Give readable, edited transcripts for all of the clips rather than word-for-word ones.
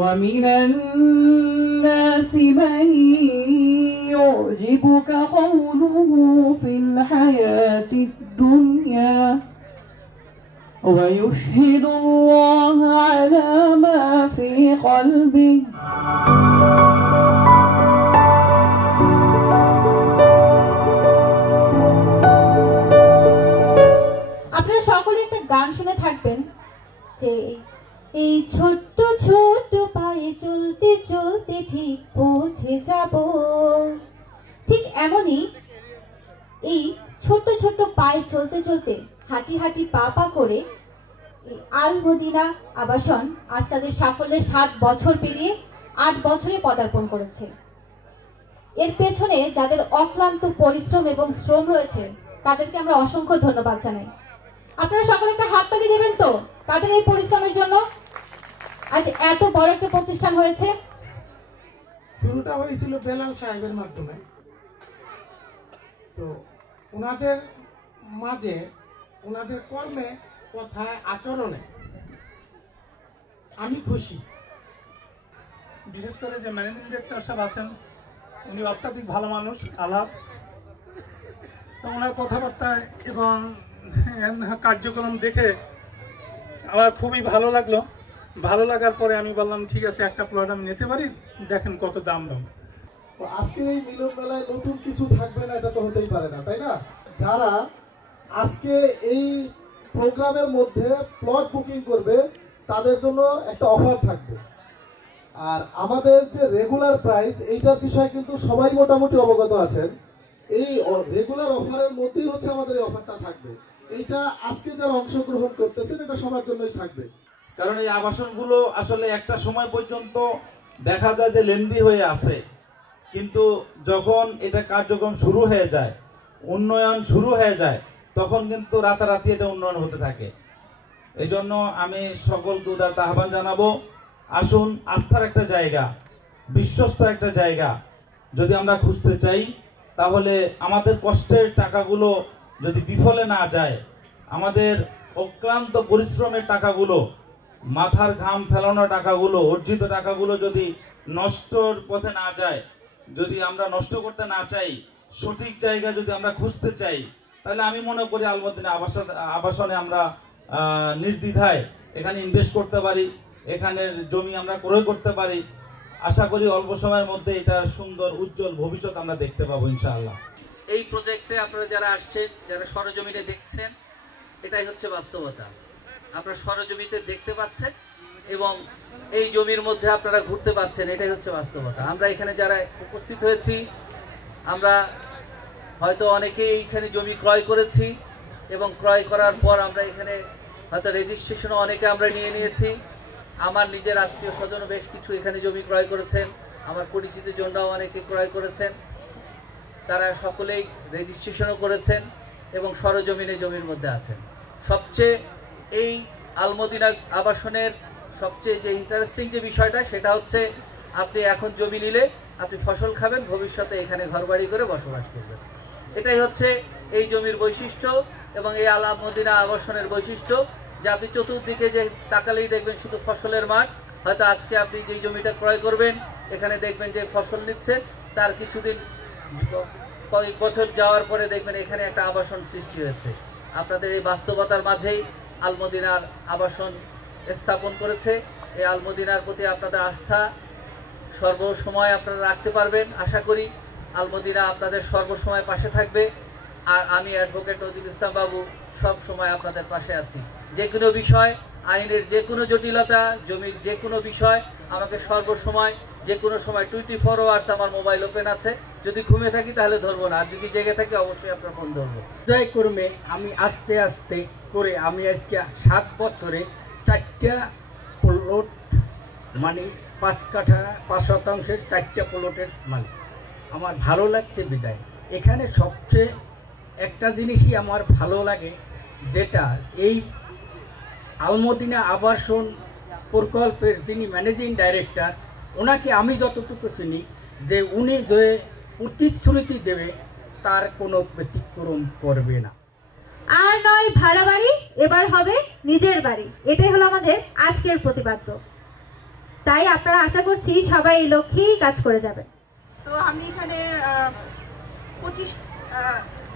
ومن الناس من يعجبك قوله في الحياة الدنيا ويشهد الله على ما في قلبه আপনারা সকলে একটা গান শুনে থাকবেন যে এই ছোট্ট ছোট্ট পায়ে চলতে চলতে ঠিক পৌঁছে যাব। ঠিক এমনই এই ছোট্ট ছোট্ট পায়ে চলতে চলতে হাঁটি হাঁটি পা পা করে আল মদিনা আবাসন আজ তাদের সাফল্যের 7 বছর পেরিয়ে 8 বছরে পদার্পণ করেছে। এর পেছনে যাদের অক্লান্ত পরিশ্রম এবং শ্রম রয়েছে তাদেরকে আমরা অসংখ্য ধন্যবাদ জানাই। আপনারা সকলে একটা হাততালি দেবেন তো তাদের এই পরিশ্রমের জন্য। আজ এত বড় একটা প্রতিষ্ঠান হয়েছে। শুরুটা হয়েছিল বেলাল সাহেবের মাধ্যমে। তো ওনাদের মাঝে ওনাদের কর্মে কথায় আচরণে আমি খুশি। বিশেষ করে যে ম্যানেজিং ডিরেক্টর সাহেব আছেন উনি অত্যাধিক ভালো মানুষ আলাপ, তো ওনার কথাবার্তায় এবং কার্যক্রম দেখে আমার খুবই ভালো লাগলো। ভালো লাগার পরে আমি বললাম ঠিক আছে একটা প্লট আমি নিতে পারি, দেখেন কত দাম দাম। তো আজকে এই মিলন মেলায় নতুন কিছু থাকবে না এটা তো হতেই পারে না, তাই না? যারা আজকে এই প্রোগ্রামের মধ্যে প্লট বুকিং করবে তাদের জন্য একটা অফার থাকবে। আর আমাদের যে রেগুলার প্রাইস এইটার বিষয়ে কিন্তু সবাই মোটামুটি অবগত আছেন। এই রেগুলার অফারের মধ্যেই হচ্ছে আমাদের এই অফারটা থাকবে। এইটা আজকে যারা অংশগ্রহণ করতেছেন এটা সবার জন্যই থাকবে। কারণ এই আবাসনগুলো আসলে একটা সময় পর্যন্ত দেখা যায় যে লেন্দি হয়ে আছে, কিন্তু যখন এটা কার্যক্রম শুরু হয়ে যায়, উন্নয়ন শুরু হয়ে যায়, তখন কিন্তু রাতারাতি এটা উন্নয়ন হতে থাকে। এই জন্য আমি সকলকে উদারতা আহ্বান জানাবো, আসুন, আস্থার একটা জায়গা, বিশ্বস্ত একটা জায়গা যদি আমরা খুঁজতে চাই, তাহলে আমাদের কষ্টের টাকাগুলো যদি বিফলে না যায়, আমাদের অক্লান্ত পরিশ্রমের টাকাগুলো, মাথার ঘাম ফেলানো টাকাগুলো, অর্জিত টাকাগুলো যদি নষ্টর পথে না যায়, যদি আমরা নষ্ট করতে না চাই, সঠিক জায়গা যদি আমরা খুঁজতে চাই, তাহলে আমি মনে করি আল মদিনা আবাসনে আমরা নির্দ্বিধায় এখানে ইনভেস্ট করতে পারি, এখানের জমি আমরা ক্রয় করতে পারি। আশা করি অল্প সময়ের মধ্যে এটা সুন্দর উজ্জ্বল ভবিষ্যৎ আমরা দেখতে পাবো ইনশাআল্লাহ। এই প্রজেক্টে আপনারা যারা আসছেন, যারা সরজমিনে দেখছেন, এটাই হচ্ছে বাস্তবতা। আপনারা সরজমিতে দেখতে পাচ্ছেন এবং এই জমির মধ্যে আপনারা ঘুরতে পাচ্ছেন, এটাই হচ্ছে বাস্তবতা। আমরা এখানে যারা উপস্থিত হয়েছি, আমরা হয়তো অনেকেই এইখানে জমি ক্রয় করেছি এবং ক্রয় করার পর আমরা এখানে হয়তো রেজিস্ট্রেশনও অনেকে আমরা নিয়ে নিয়েছি। আমার নিজের আত্মীয় স্বজন বেশ কিছু এখানে জমি ক্রয় করেছেন, আমার পরিচিত জনরাও অনেকে ক্রয় করেছেন, তারা সকলেই রেজিস্ট্রেশনও করেছেন এবং সরজমিনে জমির মধ্যে আছেন। সবচেয়ে এই আলমদিনা আবাসনের সবচেয়ে যে ইন্টারেস্টিং যে বিষয়টা, সেটা হচ্ছে আপনি এখন জমি নিলে আপনি ফসল খাবেন, ভবিষ্যতে এখানে ঘরবাড়ি করে বসবাস করবেন। এটাই হচ্ছে এই জমির বৈশিষ্ট্য এবং এই আলমদিনা আবাসনের বৈশিষ্ট্য, যে আপনি চতুর্দিকে যে তাকালেই দেখবেন শুধু ফসলের মাঠ। হয়তো আজকে আপনি যে জমিটা ক্রয় করবেন, এখানে দেখবেন যে ফসল নিচ্ছেন, তার কিছুদিন কয়েক বছর যাওয়ার পরে দেখবেন এখানে একটা আবাসন সৃষ্টি হয়েছে। আপনাদের এই বাস্তবতার মাঝেই আলমদিনার আবাসন স্থাপন করেছে। এই আলমদিনার প্রতি আপনাদের আস্থা সর্বসময় আপনারা রাখতে পারবেন আশা করি। আলমদিনা আপনাদের সর্বসময় পাশে থাকবে, আর আমি অ্যাডভোকেট নজরুল ইসলাম বাবু সব সময় আপনাদের পাশে আছি। যে কোনো বিষয়, আইনের যে কোনো জটিলতা, জমির যে কোনো বিষয়, আমাকে সর্বসময় যে কোনো সময় 24 আওয়ার্স আমার মোবাইল ওপেন আছে। যদি ঘুমে থাকি তাহলে ধরবো না, আর যদি জেগে থাকি অবশ্যই আপনার ফোন ধরবো। জয় কর্মে আমি আস্তে আস্তে করে আমি আজকে 7 বছরে 4টা প্লট, মানে 5 কাঠা 5 শতাংশের 4টা প্লটের মানে আমার ভালো লাগছে বিদায়। এখানে সবচেয়ে একটা জিনিসই আমার ভালো লাগে, যেটা এই আলমদিনা আবাসন প্রকল্পের যিনি ম্যানেজিং ডাইরেক্টর, ওনাকে আমি যতটুকু চিনি যে উনি যে প্রতিশ্রুতি দেবে তার কোনো ব্যতিক্রম করবে না। আর নয় ভাড়া বাড়ি, এবার হবে নিজের বাড়ি। এটাই হলো আমাদের আজকের প্রতিপাদ্য। তাই আপনারা আশা করছি সবাই এই লক্ষ্যেই কাজ করে যাবেন। তো আমি এখানে 25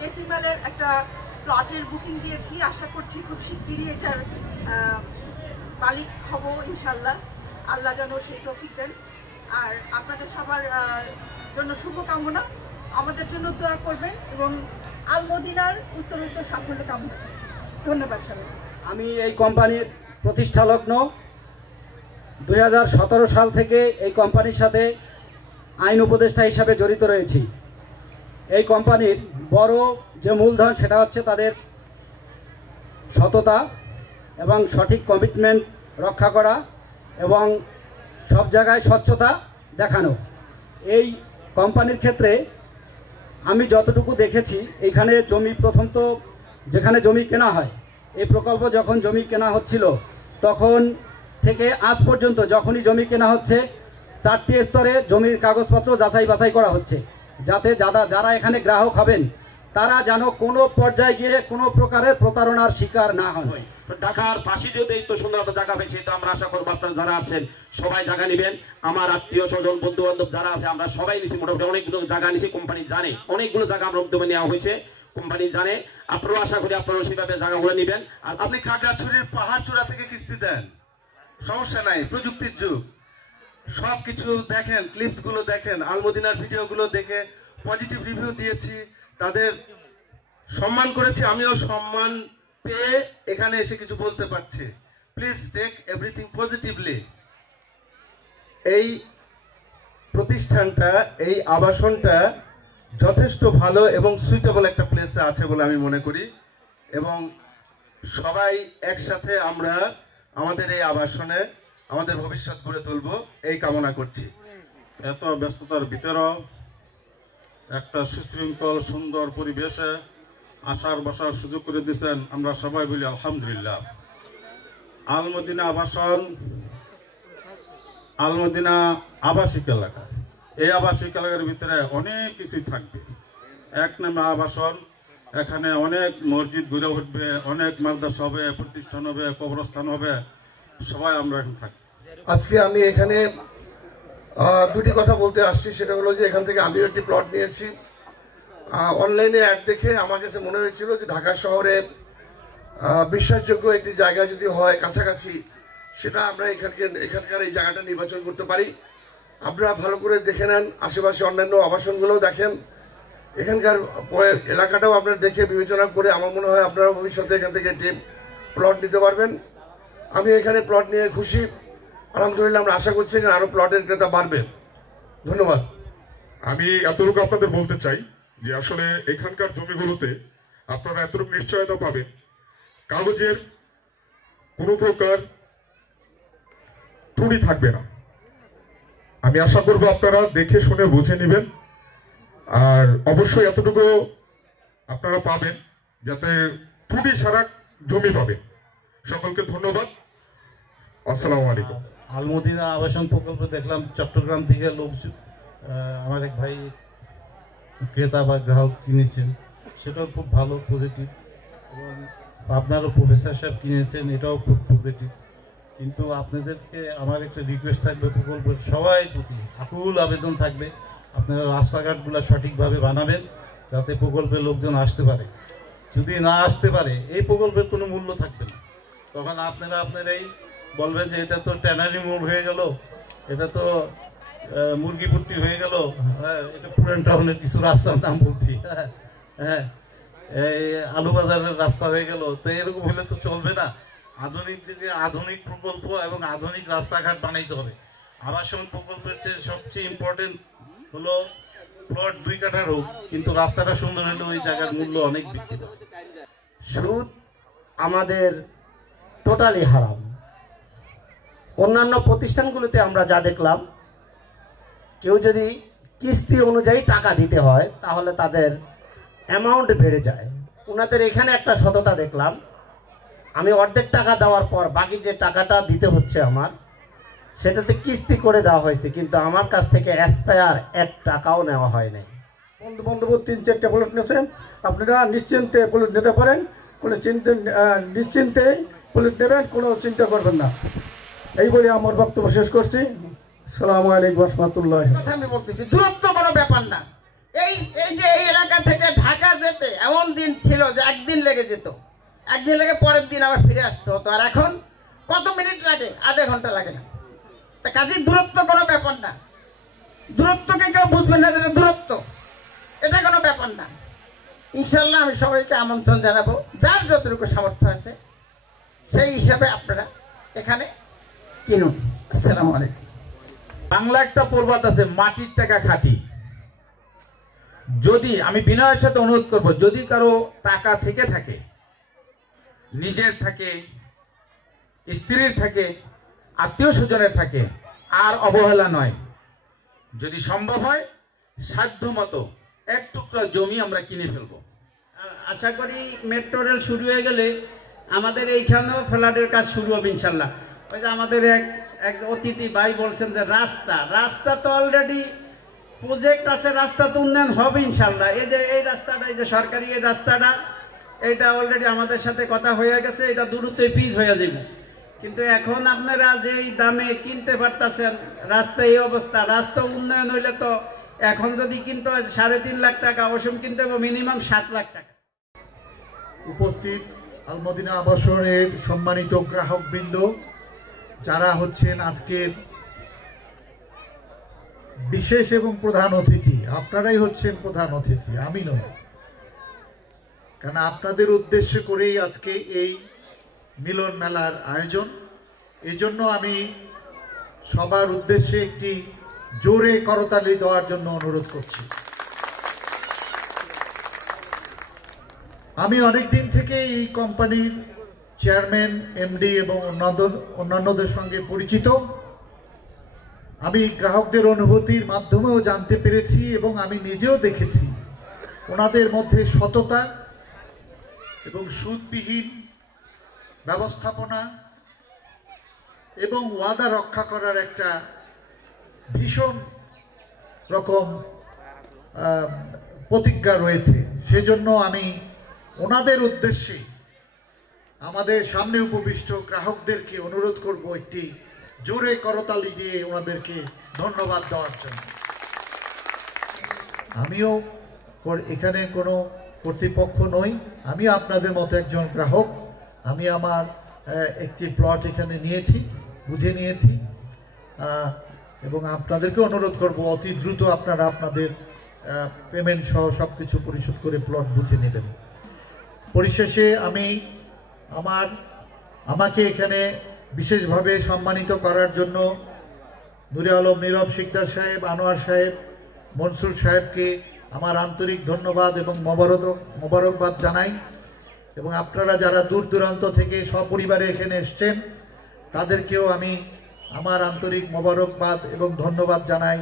ডেসিমেলের একটা প্লটের বুকিং দিয়েছি। আশা করছি খুব শিগগিরই এটার মালিক হব ইনশাল্লাহ। আল্লাহ যেন সেই তৌফিক দেন। আর আপনাদের সবার জন্য শুভকামনা, আমাদের জন্য দোয়া করবেন এবং আলমদিনার উত্তরোত্তর সাফল্য কামনা করছি। ধন্যবাদ সবাই। আমি এই কোম্পানির প্রতিষ্ঠা লগ্ন 2017 সাল থেকে এই কোম্পানির সাথে আইন উপদেষ্টা হিসাবে জড়িত রয়েছি। এই কোম্পানির বড় যে মূলধন সেটা হচ্ছে তাদের সততা এবং সঠিক কমিটমেন্ট রক্ষা করা এবং সব জায়গায় স্বচ্ছতা দেখানো। এই কোম্পানির ক্ষেত্রে আমি যতটুকু দেখেছি, এখানে জমি প্রথম তো যেখানে জমি কেনা হয়, এই প্রকল্প যখন জমি কেনা হচ্ছিল তখন থেকে আজ পর্যন্ত যখনই জমি কেনা হচ্ছে 4টি স্তরে জমির কাগজপত্র যাচাই বাছাই করা হচ্ছে, যাতে যারা এখানে গ্রাহক হবেন তারা যেন কোনো পর্যায়ে গিয়ে কোনো প্রকারের প্রতারণার শিকার না হয়। ঢাকার পাশে যদি এই তো সুন্দর একটা জায়গা পেয়েছি, তো আমরা আশা করবো আপনারা যারা আছেন সবাই জায়গা নেবেন। আমার আত্মীয় স্বজন বন্ধু বান্ধব যারা আছে আমরা সবাই নিছি, মোটামুটি অনেকগুলো জায়গা নিছি। কোম্পানি জানে অনেকগুলো জায়গা আমরা উদ্যমে নেওয়া হয়েছে, কোম্পানি জানে। আপনারাও আশা করি আপনারাও সেভাবে জায়গাগুলো নেবেন। আর আপনি খাগড়াছড়ির পাহাড় চূড়া থেকে কিস্তি দেন, সমস্যা নাই, প্রযুক্তির যুগ। সবকিছু দেখেন, ক্লিপস গুলো দেখেন, আলমদিনার ভিডিও গুলো দেখে পজিটিভ রিভিউ দিয়েছি, তাদের সম্মান করেছি। আমিও সম্মান পেয়ে এখানে এসে কিছু বলতে পারছি। Please take everything positively. এই প্রতিষ্ঠানটা, এই আবাসনটা যথেষ্ট ভালো এবং সুইটেবল একটা প্লেসে আছে বলে আমি মনে করি, এবং সবাই একসাথে আমরা আমাদের এই আবাসনে আমাদের ভবিষ্যৎ গড়ে তুলব এই কামনা করছি। এত ব্যস্ততার ভিতরেও একটা সুশৃঙ্খল সুন্দর পরিবেশে আসার বসার সুযোগ করে দিয়েছেন, আমরা সবাই বলি আলহামদুলিল্লাহ। আলমদিনা আবাসন, আলমদিনা আবাসিক এলাকা, এই আবাসিক এলাকার ভিতরে অনেক কিছুই থাকবে। এক নামে আবাসন, এখানে অনেক মসজিদ গড়ে উঠবে, অনেক মাদ্রাসা হবে, প্রতিষ্ঠান হবে, কবরস্থান হবে, সবাই আমরা এখন থাকি। আজকে আমি এখানে দুটি কথা বলতে আসছি। সেটা হলো যে এখান থেকে আমিও একটি প্লট নিয়েছি। অনলাইনে অ্যাড দেখে আমার কাছে মনে হয়েছিল যে ঢাকা শহরে বিশ্বাসযোগ্য একটি জায়গা যদি হয় কাছাকাছি, সেটা আমরা এখানকার এই জায়গাটা নির্বাচন করতে পারি। আপনারা ভালো করে দেখে নেন, আশেপাশে অন্যান্য আবাসনগুলোও দেখেন। এখানকার এলাকাটাও আপনারা দেখে বিবেচনা করে আমার মনে হয় আপনারা ভবিষ্যতে এখান থেকে একটি প্লট নিতে পারবেন। আমি এখানে প্লট নিয়ে খুশি, আলহামদুলিল্লাহ। আমরা আশা করছি এখানে আরো প্লটের ক্রেতা বাড়বে। ধন্যবাদ। আমি এতটুকু আপনাদের বলতে চাই যে আসলে এখানকার জমিগুলোতে আপনারা এতটুকু নিশ্চয়তা পাবেন, কাগজের কোনো প্রকার ত্রুটি থাকবে না। আমি আশা করব আপনারা দেখে শুনে বুঝে নেবেন, আর অবশ্যই এতটুকু আপনারা পাবেন যাতে ত্রুটি ছাড়া জমি পাবেন। সকলকে ধন্যবাদ। আসসালামু আলাইকুম। আলমদিনা আবাসন প্রকল্প দেখলাম চট্টগ্রাম থেকে লোক, আমার এক ভাই ক্রেতা বা গ্রাহক কিনেছেন, সেটাও খুব ভালো, পজিটিভ। এবং আপনারও প্রফেসর সাহেব কিনেছেন, এটাও খুব পজিটিভ। কিন্তু আপনাদেরকে আমার একটা রিকোয়েস্ট থাকবে, প্রকল্পের সবাই প্রতি আকুল আবেদন থাকবে, আপনারা রাস্তাঘাটগুলো সঠিকভাবে বানাবেন যাতে প্রকল্পের লোকজন আসতে পারে। যদি না আসতে পারে এই প্রকল্পের কোনো মূল্য থাকবে না। তখন আপনারাই বলবেন যে এটা তো ট্যানারি মোড় হয়ে গেল, এটা তো মুরগিপুট্টি হয়ে গেল, হ্যাঁ এটা পুরান টাউনের কিছু রাস্তার নাম বলছি, হ্যাঁ এই আলু বাজারের রাস্তা হয়ে গেল। তো এরকম হলে তো চলবে না। আধুনিক যুগে আধুনিক প্রকল্প এবং আধুনিক রাস্তাঘাট বানাইতে হবে। আবাসন প্রকল্পের চেয়ে সবচেয়ে ইম্পর্টেন্ট হলো প্লট 2 কাঠার হোক, কিন্তু রাস্তাটা সুন্দর হলে ওই জায়গার মূল্য অনেক বৃদ্ধি পাবে। সুদ আমাদের টোটালি হারাম। অন্যান্য প্রতিষ্ঠানগুলোতে আমরা যা দেখলাম, কেউ যদি কিস্তি অনুযায়ী টাকা দিতে হয় তাহলে তাদের অ্যামাউন্ট বেড়ে যায়। ওনাদের এখানে একটা সততা দেখলাম, আমি অর্ধেক টাকা দেওয়ার পর বাকি যে টাকাটা দিতে হচ্ছে আমার, সেটাতে কিস্তি করে দেওয়া হয়েছে, কিন্তু আমার কাছ থেকে এক্সপায়ার 1 টাকাও নেওয়া হয় নাই। বন্ধু বান্ধব 3-4টা প্লট নিয়েছেন, আপনারা নিশ্চিন্তে প্লট নিতে পারেন, কোনো নিশ্চিন্তে প্লট নেবেন, কোনো চিন্তা করবেন না। এই বলে আমার বক্তব্য শেষ করছি। আসসালামু আলাইকুম ওয়া রাহমাতুল্লাহ। কথা আমি বলতেছি, দূরত্ব কোনো ব্যাপার না। এই যে এই এলাকা থেকে ঢাকা যেতে এমন দিন ছিল যে একদিন লেগে যেত, একদিন লেগে পরের দিন আবার ফিরে আসতে হতো। আর এখন কত মিনিট লাগে? আধা ঘন্টা লাগে না। তা কাজেই দূরত্ব কোনো ব্যাপার না। দূরত্বকে কেউ বুঝবেন না, যেটা দূরত্ব এটা কোনো ব্যাপার না। ইনশাল্লাহ আমি সবাইকে আমন্ত্রণ জানাবো, যার যতটুকু সামর্থ্য আছে সেই হিসাবে আপনারা এখানে কিনুন। আসসালামু আলাইকুম। বাংলা একটা প্রবাদ আছে, মাটির টাকা খাঁটি। যদি আমি বিনয়ের সাথে অনুরোধ করব, যদি কারো টাকা থেকে থাকে, নিজের থাকে, স্ত্রীর থাকে, আত্মীয় স্বজনের থাকে, আর অবহেলা নয়, যদি সম্ভব হয় সাধ্য মতো 1 টুকরা জমি আমরা কিনে ফেলবো। আশা করি মেট্রো রেল শুরু হয়ে গেলে আমাদের এইখানেও ফ্ল্যাটের কাজ শুরু হবে ইনশাল্লাহ। ওই যে আমাদের এক অতিথি ভাই বলছেন যে রাস্তা তো অলরেডি প্রজেক্ট আছে, রাস্তা তো উন্নয়ন হবে ইনশাল্লাহ। এই রাস্তাটা, এই যে সরকারি এই রাস্তাটা, এটা অলরেডি আমাদের সাথে কথা হয়ে গেছে, এটা দ্রুতই পিচ হয়ে যাবে। কিন্তু এখন আপনারা যেই দামে কিনতে পারতেছেন, রাস্তা এই অবস্থা, রাস্তা উন্নয়ন হইলে তো এখন যদি কিনতে হয় 3.5 লাখ টাকা, অবশ্যই কিনতে হবে মিনিমাম 7 লাখ টাকা। উপস্থিত আলমদিনা আবাসনের সম্মানিত গ্রাহকবৃন্দ, যারা হচ্ছেন আজকের বিশেষ এবং প্রধান অতিথি, আপনারাই হচ্ছেন প্রধান অতিথি, আমি নই। কারণ আপনাদের উদ্দেশ্য করেই আজকে এই মিলন মেলার আয়োজন। এই জন্য আমি সবার উদ্দেশ্যে একটি জোরে করতালি দেওয়ার জন্য অনুরোধ করছি। আমি অনেকদিন থেকে এই কোম্পানির চেয়ারম্যান, এমডি এবং অন্যান্যদের সঙ্গে পরিচিত। আমি গ্রাহকদের অনুভূতির মাধ্যমেও জানতে পেরেছি এবং আমি নিজেও দেখেছি ওনাদের মধ্যে সততা এবং সুদবিহীন ব্যবস্থাপনা এবং ওয়াদা রক্ষা করার একটা ভীষণ রকম প্রতিজ্ঞা রয়েছে। সেজন্য আমি ওনাদের উদ্দেশ্যে আমাদের সামনে উপবিষ্ট গ্রাহকদেরকে অনুরোধ করব একটি জোরে করতালি দিয়ে ওনাদেরকে ধন্যবাদ দেওয়ার জন্য। আমিও এখানে কোনো কর্তৃপক্ষ নই, আমি আপনাদের মতো একজন গ্রাহক। আমি আমার একটি প্লট এখানে নিয়েছি, বুঝে নিয়েছি, এবং আপনাদেরকে অনুরোধ করব অতি দ্রুত আপনারা আপনাদের পেমেন্ট সহ সব কিছু পরিশোধ করে প্লট বুঝে নেবেন। পরিশেষে আমি আমাকে এখানে বিশেষভাবে সম্মানিত করার জন্য নুরে আলম নীরব শিকদার সাহেব, আনোয়ার সাহেব, মনসুর সাহেবকে আমার আন্তরিক ধন্যবাদ এবং মোবারকবাদ জানাই। এবং আপনারা যারা দূর দূরান্ত থেকে সপরিবারে এখানে এসছেন তাদেরকেও আমি আমার আন্তরিক মোবারকবাদ এবং ধন্যবাদ জানাই।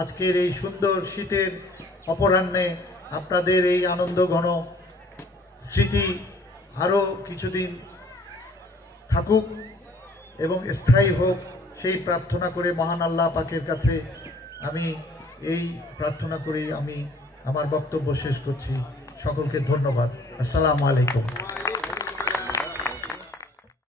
আজকের এই সুন্দর শীতের অপরাহ্নে আপনাদের এই আনন্দঘন স্মৃতি আরও কিছুদিন থাকুক এবং স্থায়ী হোক, সেই প্রার্থনা করে মহান আল্লাহ পাকের কাছে আমি এই প্রার্থনা করেই আমি আমার বক্তব্য শেষ করছি। সকলকে ধন্যবাদ। আসসালামু আলাইকুম।